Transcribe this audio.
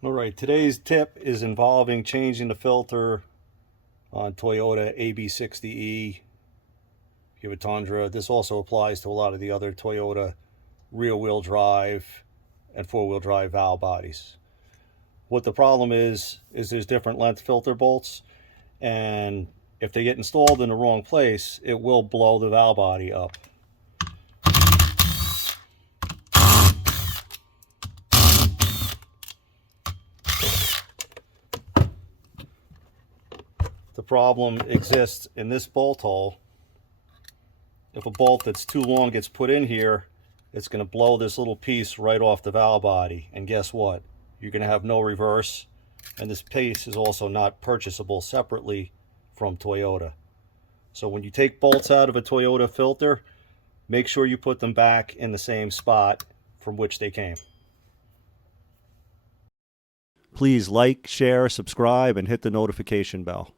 Alright, today's tip is involving changing the filter on Toyota AB60E. Give a Tundra. This also applies to a lot of the other Toyota rear-wheel drive and four-wheel drive valve bodies. What the problem is there's different length filter bolts, and if they get installed in the wrong place, it will blow the valve body up. The problem exists in this bolt hole. If a bolt that's too long gets put in here, it's going to blow this little piece right off the valve body. And guess what? You're going to have no reverse. And this piece is also not purchasable separately from Toyota. So when you take bolts out of a Toyota filter, make sure you put them back in the same spot from which they came. Please like, share, subscribe, and hit the notification bell.